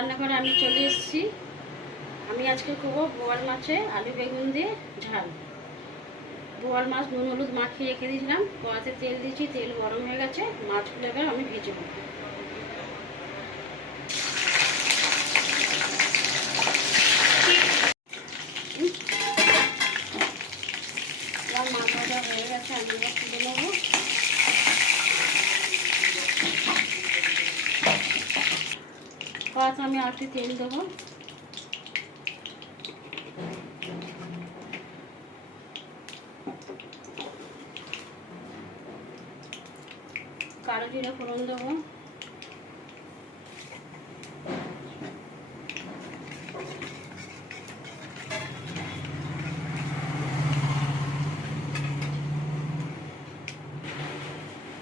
রান্নাঘরে আমি চলে এসেছি। আমি আজকে করবো বোয়াল মাছে আলু বেগুন দিয়ে ঝাল। বোয়াল মাছ নুন হলুদ মাখিয়ে রেখে দিয়েছিলাম, কড়াতে তেল দিয়েছি, তেল গরম হয়ে গেছে। মাছগুলো এবার আমি ভেজে নেব। মাছ ভাজা হয়ে গেছে, আমি এবার তুলে নেবো। কড়াতে আমি আর একটু তেল দেবো। কালো জিরা ফোড়ন দেবো।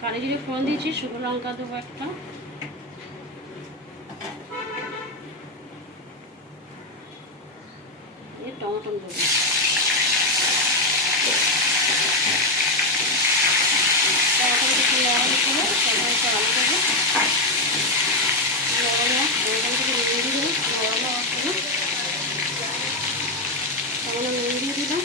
কালো জিরে ফোড়ন দিয়েছি, শুকনো লঙ্কা দেবো একটা। টমেটো দেবো। টমেটো একটু নরম করে টমেটো আলু দেবো। নরম ওইখান থেকে নুন দিয়ে দেবো। নরম আসলে সামান্য নুন দিয়ে দিলাম।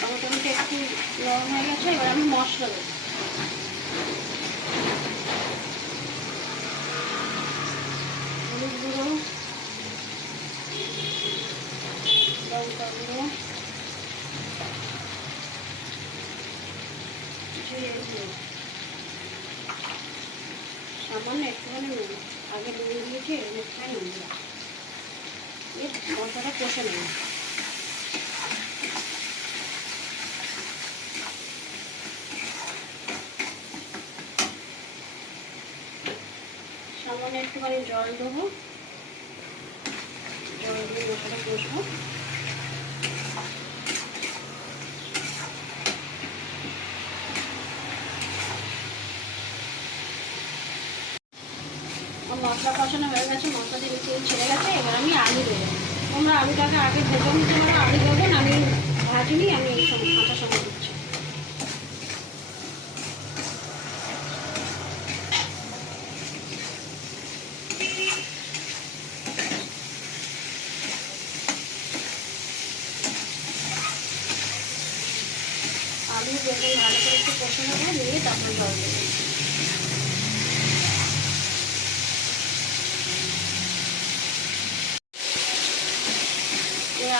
টমেটোটা একটু নরম হয়ে গেছে, এবার আমি মশলা দেবো। হলুদ গুঁড়ো, লঙ্কা গুঁড়ো, জিরে গুঁড়ো, সামান্য একটুখানি নুন। আগে নুন দিয়েছি, এর মধ্যে নুন দিলাম। এর মশলাটা কষে নেব। সামান্য একটুখানি জল দেবো। জল দিয়ে মশলাটা কষবো। মশলা কষানো হয়ে গেছে, মশলা দিয়ে তেল ছেড়ে গেছে। এবার আমি আলু দেবো। তোমরা আলুটাকে আগে ভেজে নিতে পারো, আলু দেবেন। আমি ভাজিনি, আমি এই সময় কাঁচা সময় দিচ্ছি। আলু বেগুন ভালো করে একটু কষে নেবো, নিয়ে তারপরে জল দেবো।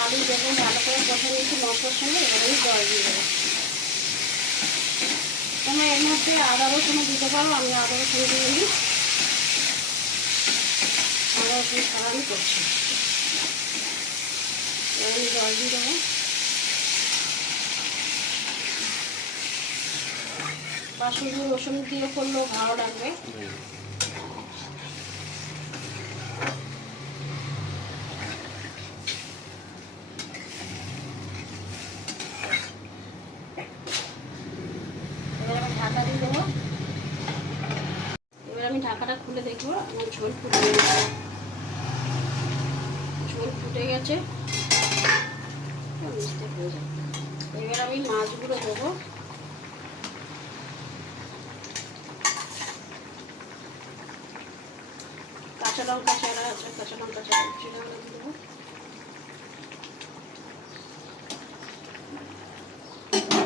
আলু বেগুন ভালো করে কষে নিয়েছি মশলার সঙ্গে। এবার আমি জল দিয়ে দেবো। তোমরা এর মধ্যে আদা রসুনও দিতে পারো, আমি আদা রসুন দিয়ে নিই। আদা রসুন ছাড়া আমি করছি। এবার আমি জল দিয়ে দেবো। বা শুধু রসুন দিয়ে করলেও ভালো লাগবে। এবার আমি ঢাকা দিয়ে দেবো। এবার আমি ঢাকাটা খুলে দেখবো আমার ঝোল ফুটে গেছে। ঝোল ফুটে গেছে, মিষ্টি হয়ে যাবে। এবার আমি মাছগুলো দেবো। কাঁচা লঙ্কা চারা আছে, কাঁচা লঙ্কা চারা দিয়ে দেবো।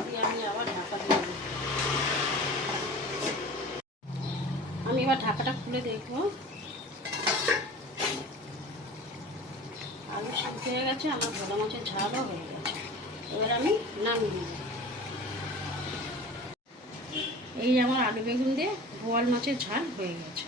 দিয়ে আমি আবার ঢাকা দিয়ে দেবো। আমি এবার ঢাকাটা খুলে দেখবো। আলু সিদ্ধ হয়ে গেছে, আমার ভোলা মাছের ঝালও হয়ে গেছে। এবার আমি নামিয়ে নেব। এই আমার আলু বেগুন দিয়ে বোয়াল মাছের ঝাল হয়ে গেছে।